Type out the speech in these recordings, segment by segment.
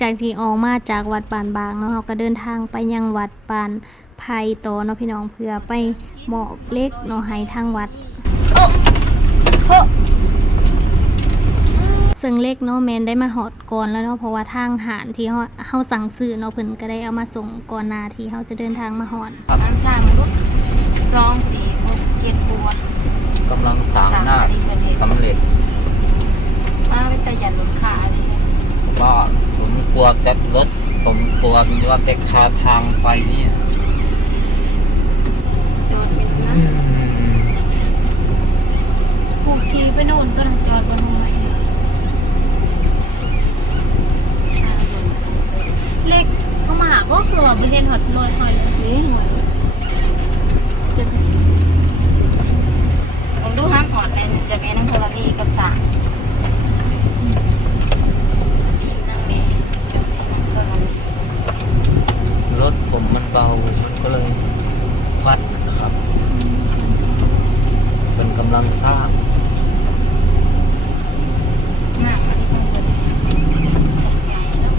จากที่ออกมาจากวัดปานบางเนาะเราก็เดินทางไปยังวัดปานไผ่โตเนาะพี่น้องเพื่อไปหมอบเล็กเนาะให้ทางวัดซึ่งเล็กเนาะแมนได้มาหอดก่อนแล้วเนาะเพราะว่าทางหารที่เฮาเฮาสั่งซื้อเนาะเพิ่นก็ได้เอามาส่งก่อนหน้าที่เฮาจะเดินทางมาหอดทางซ้ายมันลุกสองสี่หกเจ็ดปวดกำลังสร้างหน้าสำเร็จมาเป็นตะยันหลุดขาเลยเนี่ยว่า ผมกลัวแก๊สรถผมกลัวว่าแก๊สคาทางไปเนี่ยจอดเป็นนะผูกทีไปโน่นก็ต้องจอดบนหัวอีกอ่าโดนจับเลยเล็กเข้ามาหาก็คือว่าบ่เห็นหอดรถหอยเลยนี่หวยจะไปผมดูห้ามก่อนเลยจะเป็นนังโทรณีกับสามอีกนั่งเมย์จะเป็นนังโทรณี รถผมมันเบามันก็เลยวัดครับ เป็นกำลังสร้าง หน้ามาที่ข้างบนใหญ่แล้ว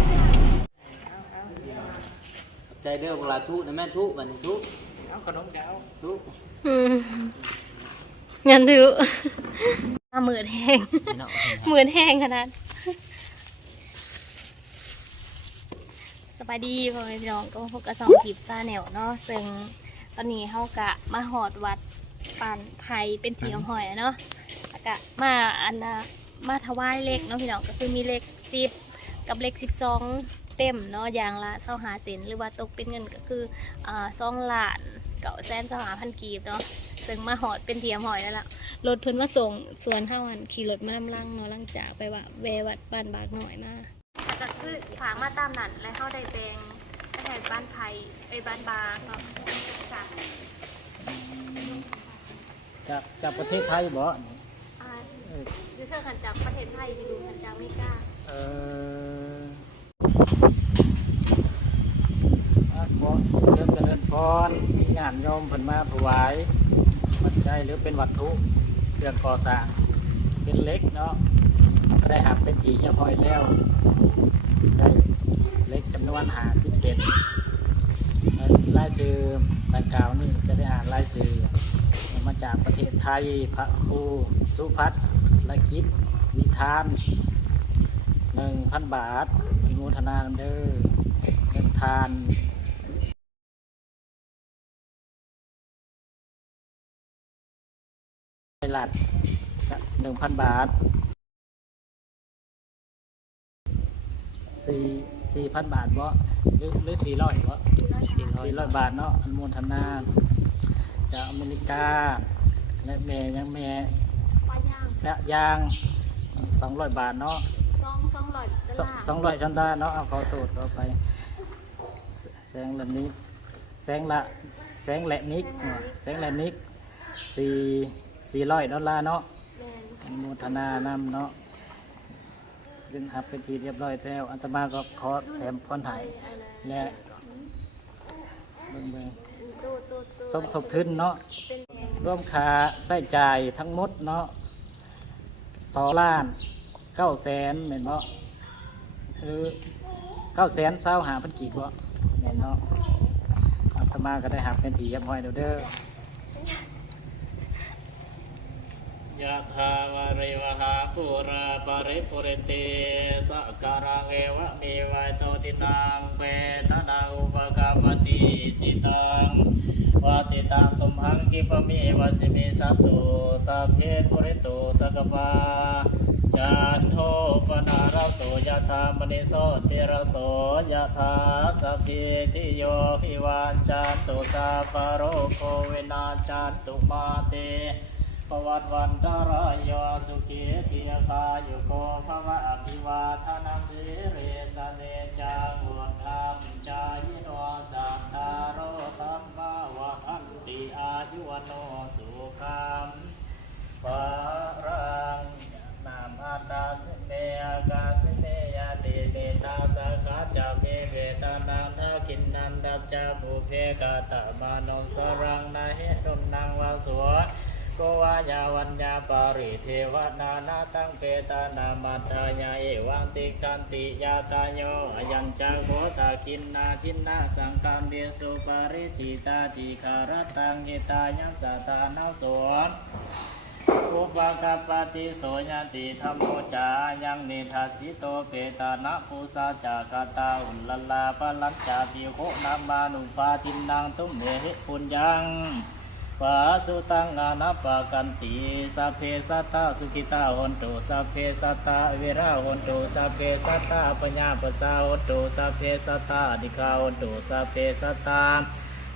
ใจเด้อเว ลาทุนะแม่ทุบันทุเอาขนมดาวทุอืมเงินถือมาหมื่นแห้งนี่เนาะหมื่นแห้งขนาดสบายดีพ่อแม่พี่น้องก็มาพบกับสองทิปซาแนวเนาะซึ่งตอนนี้เฮากะมาหอดวัดปานไผ่เป็นผีของหอยอะเนาะแล้วก็มาอันน่ะมาถวายเลขเนาะพี่น้องก็คือมีเลขสิบกับเลขสิบสอง เต็มเนาะอย่างละเศร้าหาเซนหรือว่าตกเป็นเงินก็คืออ่าสองล้านเก่าแสนเศร้าหาพันกีบเนาะซึ่งมาหอดเป็นเทียมหอยแล้วล่ะรถเพิ่นมาส่งส่วนห้าวันขี่รถมานำลังเนาะหลังจากไปว่าแวะวัดบ้านบากหน่อยมาก็คือฝากมาตามนั้นและเฮาได้แปลงไปให้บ้านไทยไปบ้านบากเนาะจากจากจากประเทศไทยบ่อ่าดิเซอร์ขันจากประเทศไทยไปดูขันจากอเมริกาเอออะ ขอเชิญเจริญพรมีญาติโยมเพิ่นมาถวายปัจจัยหรือเป็นวัตถุเครื่องก่อสร้างเป็นเล็กเนาะก็ได้หักเป็นทีเรียบร้อยแล้ว ได้เล็กจำนวนหาสิบเซนรายชื่อดังกล่าวนี่จะได้อ่านรายชื่อมาจากประเทศไทยพระครูสุพัฒน์ละกิจวิธานหนึ่งพันบาท โมทนาเด้อเงินทานในหลัดหนึ่งพันบาทสี่สี่พันบาทบ่หรือหรือสี่ร้อยบ่สี่ร้อยบาทเนาะอนุโมทนาจากอเมริกา และแม่ยังแม่ปลาย่างและยางสองร้อยบาทเนาะ สองสองร้อยดอลสลาร์สองร้อยชันดาเนาะเอาเขาตูดเขาไปแสแสงละนิกแสงละแสงแหละนิกอะแสงแหละนิกสี่สี่ร้อยดอลลาร์เนาะ แม่นอนุโมทนานำเนาะซึ่งหับเป็นทีเรียบร้อยแล้วอัตมาก็ขอแถมพรไห้อันนั้นและเบิ่งเบิ่งตู้ตู้ตู้สมทบทุนเนาะ เป็นแพงร่วมค่าใช้จ่ายทั้งหมดเนาะสองล้าน เก้าแสนเหม็นเนาะหรือเก้าแสนเศร้าหาพันกีบวะเหม็นเนาะอาตมาก็ได้หักเป็นทีเรียบร้อยแล้วเด้อยะถาวาริวหาปุราปริปุเรนติสะการังเอวะเมวะโตติตังเปตนาอุปกาปติสิตังวาติตังตุมหังกิปะเมวะสิเมสัตตุสัพเพปุริตุสกปา จันโทปนารโสยธามณิโสติระโสยธาสัพพิติโยหิวันจันตุสัพโรโควินาจันตุมาเตปวัตวันตารายสุขีทียคายุโกภวะอภิวาทนาสิริสเนจังวุฒามจายโนสัตตารโรธรรมวะหันติอายุวโนสุขัง ตามานมสรังนาเหตุนนางวาสวขโกวายาวัญญาปาริเทวนานาตังเปตานามัตตายาเอวังติกันติยาตาโยยัญจาโกตาคินนาทินนาสังกัมเบสุปาริติตาจิคารตังหิตายัสตานาสวน อุปกปปติโสยติธรรมโมจายังเนทัสสิโตเปตานะภูสาจากาตาอุลลาปลัจจาติโคนามานุปาทินังตุมเมหิปุญญังปาสุตังอานาปกันติสัพเพสัตตาสุขิตาหนตุสัพเพสัตตาเวราหนตุสัพเพสัตตาปัญญาปสาหนตุสัพเพสัตตาดิคาหนตุสัพเพสัตตา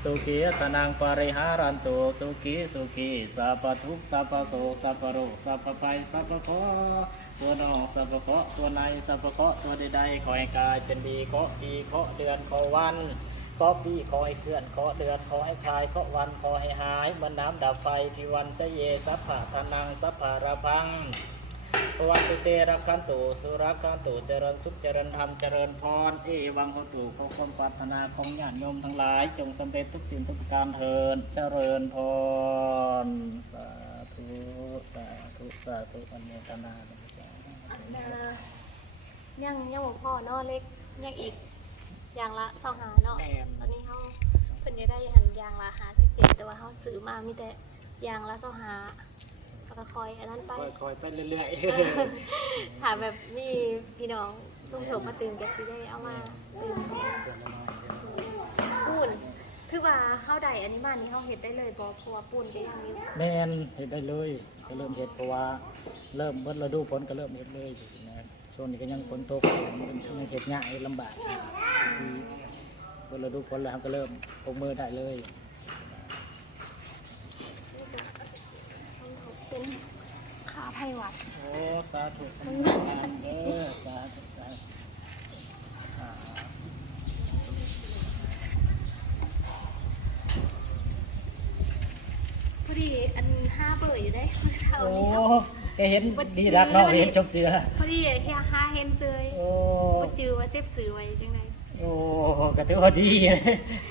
สุขีตนังปริหารันตุสุขีสุขีสัพพทุกสัพพโสสัพพโรสัพพภัยสัพพโคตัวนอกสัพพเคราะห์ตัวในสัพพเคราะห์ตัวใดๆขอให้กายเป็นดีเคาะดีเคาะเดือนเคาะวันเคาะห์ปีขอให้เคลื่อนเคาะเดือนขอให้คลายเคาะวันขอให้หายเหมือนน้ำดับไฟพิวันสยสัพพะทนังสัพพะระพัง วันตุเตรักขันตุสุรักขันตุเจริญสุขเจริญธรรมเจริญพรเอวังโหตุขอความปรารถนาของญาติโยมทั้งหลาย จงสำเร็จทุกสิ่งทุกประการเทินเจริญพรสาธุสาธุสาธุอนุโมทนาสาธุเอ่อยังยังบ่พอเนาะเล็กยังอีกอย่างละสองหาเนาะแม่นตอนนี้เขาเพิ่นจะได้หันอย่างละหาสิบเจ็ดแต่ว่าเขาซื้อมามีแต่อย่างละสองหาเขา ก็คอยอันนั้นไป คอยๆไปเรื่อยหาแบบมีพี่น้องซุ่มโสมมาตื่นกันสิได้เอามาตื่นปูนคือว่าเฮาใดอันนี้บ้านนี้เฮาเฮ็ดได้เลยบ่เพราะว่าปูนก็ยังมีๆแม่นเห็ดได้เลยก็เริ่มเห็ดเพราะว่าเริ่มเมื่อฤดูฝนก็เริ่มเห็ดเลยนะช่วงนี้ก็ยังฝนตกมันยังเห็ดยากลำบากที่เมื่อฤดูฝนแล้วก็เริ่มลงมือได้เลย เป็น ขาไผหวัด โอ้ สาธุเออสาธุสาธุสาธุพอดีอันห้าเบื่ออยู่ได้เมื่อเช้าโอ้นี้เนาะแกเห็นดีรักเนาะเห็นชมเจือพอดีแค่ห้าเห็นเซยโอ้บ่จือว่าเซฟซื้อไว้จังไดโอ้ก็ถือว่าดี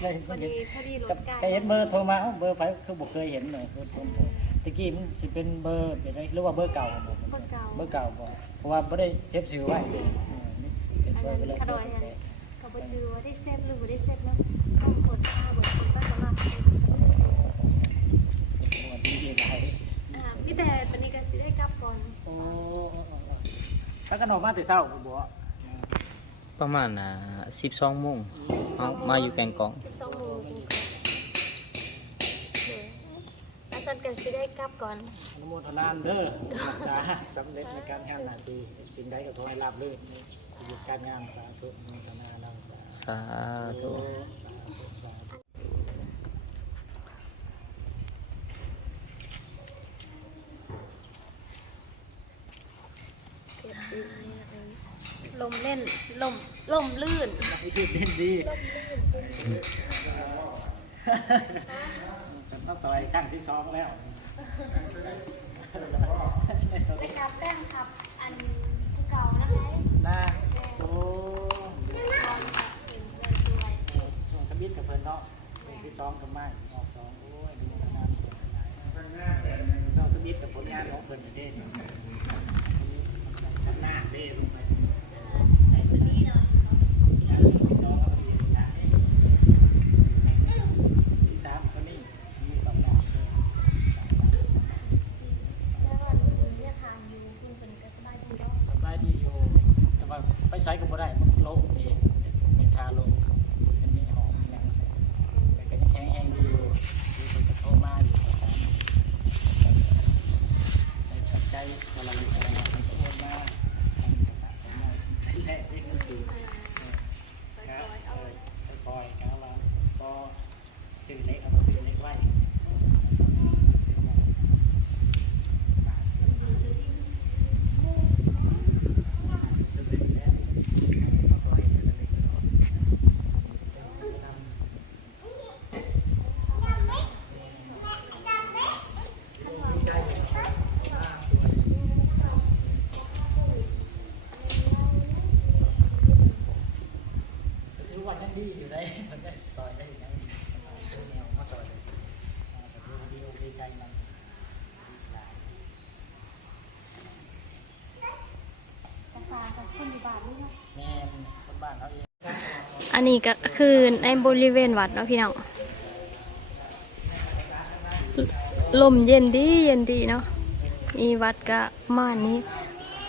เลยพอดีพอดีรกับถไก่แกเห็นเบอร์โทรมาเอ้าเบอร์ไฟคือบ่เคยเห็นเลยเบอร์โทรม ตะกี้มันสิเป็นเบอร์เดี๋ยวได้หรือว่าเบอร์เก่าบ่เบอร์เก่า เบอร์เก่าบ่เพราะว่าบ่ได้เซฟชื่อไว้เออเป็นอันเบอนั้ร์นไปเลยขะดอยอันนั้นก็บ่จือว่าได้เซฟหรือบ่ได้เซฟเนาะต้องกดค่าเบิดคนก็สามารถวันดีหลายอ่ามีแต่วันนี้ก็สิได้กลับก่อนโอ้ถ้ากันออกมาแต่เช้าบ่บ่ประมาณอ่าสิบสองโมงเอามาอยู่แกงกอง12โมงกินก่ อาจารย์ก็สิได้กลับก่อน อนุโมทนาเด้อรักษาสำเร็จในการงานหน้าที่สิ่งใดก็ขอให้ราบรื่นในชีวิตการงานสาธุอนุโมทนานำสาสาธุ สาธุสาธุ ลมเล่น ลม ลมลื่น ไม่ดีเด่นดี ต้องซอยครั้งที่สองแล้วไปทาแป้งทับ อันที่เก่านะคะนะโอ้ลองแบบเห็นเลยสวยส่วนขมิ้นกับเพิ่นเนาะครั้งที่สองกับไม้ออกสองโอ้ยดูงานเพิ่นหลายส่วนขมิ้นกับผลงานของเพิ่นเด้ทำหน้าเด้ลงไป ไอ้ตัวนี้เนาะ ที่สามก็นี่มีสองดอก แล้วก็เนี่ยทานอยู่กินเป็นก็สบายดีเนาะ สบายดีอยู่แต่ว่าไป ใช้ก็บ่ได้มันโลกเองเป็นคาโลกเป็นนี่หอมอย่างแต่ก็ยังแข็งแรงดีอยู่มีคนจะโทรมาอยู่ประสานในใจเวลาอยู่อะไรมันก็โอนมาทำเอกสารสมัยแรกนี่ก็คือ ครับเออคอยๆครับว่าก็ซื้อเล็กเอามาซื้อเล็กไว้ แม่คนบ้านเขาเอง อันนี้ก็คือในบริเวณวัดเนาะพี่น้องลมเย็นดีเย็นดีเนาะมีวัดก็ม่านนี้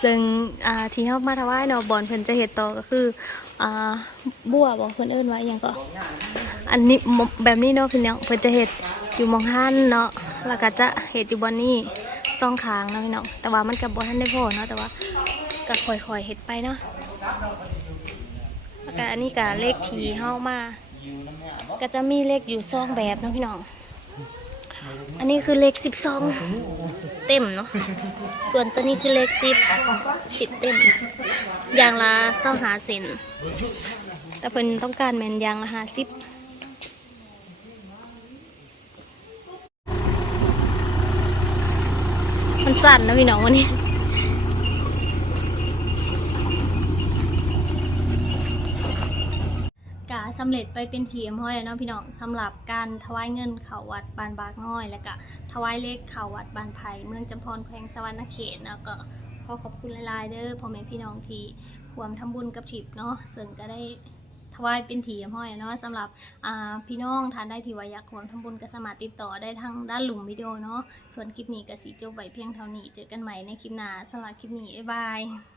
ซึ่งอ่าที่เขามาถวายเนาะบอนเพิ่นจะเฮ็ดต่อก็คืออ่าบัวบอกเพิ่นเอิ้นว่าอหยังก็ อันนี้แบบนี้เนาะพี่น้องเพิ่นจะเฮ็ดอยู่มองหันเนาะแล้วก็จะเฮ็ดอยู่บนนี้สองขางเนาะพี่น้องแต่ว่ามันก็บ่ทันได้พอเนาะแต่ว่าก็ค่อยๆเฮ็ดไปเนาะ แล้วก็อันนี้ก็เลขที่เฮามา ก็จะมีเลขอยู่ซองแบบเนาะพี่น้อง อันนี้คือเลขสิบสองเต็มเนาะ ส่วนตัวนี้คือเลขสิบสิบเต็ม อย่างละเศร้าหาเซนแต่เพิ่นต้องการแมนอย่างละห้าสิบมันสั่นนะพี่น้องวันนี้ กะ สำเร็จไปเป็นทีเอ็มห้อยแล้วเนาะพี่น้องสำหรับการถวายเงินเขาวัดบานบากน้อย และก็ถวายเลขเขาวัดบานไผ่เมืองจำพรแขวงสวรรณเขตแล้วก็ขอขอบคุณหลายๆเด้อพ่อแม่พี่น้องที่รวมทำบุญกับทิพเนาะซึ่งก็ได้ถวายเป็นทีมห้อยเนาะสำหรับพี่น้องทานได้ที่วายากรวมทำบุญก็สามารถติดต่อได้ทางด้านหลุมวิดีโอเนาะส่วนคลิปนี้ก็สีจบไว้เพียงเท่านี้เจอกันใหม่ในคลิปหน้าสำหรับคลิปนี้บ๊ายบาย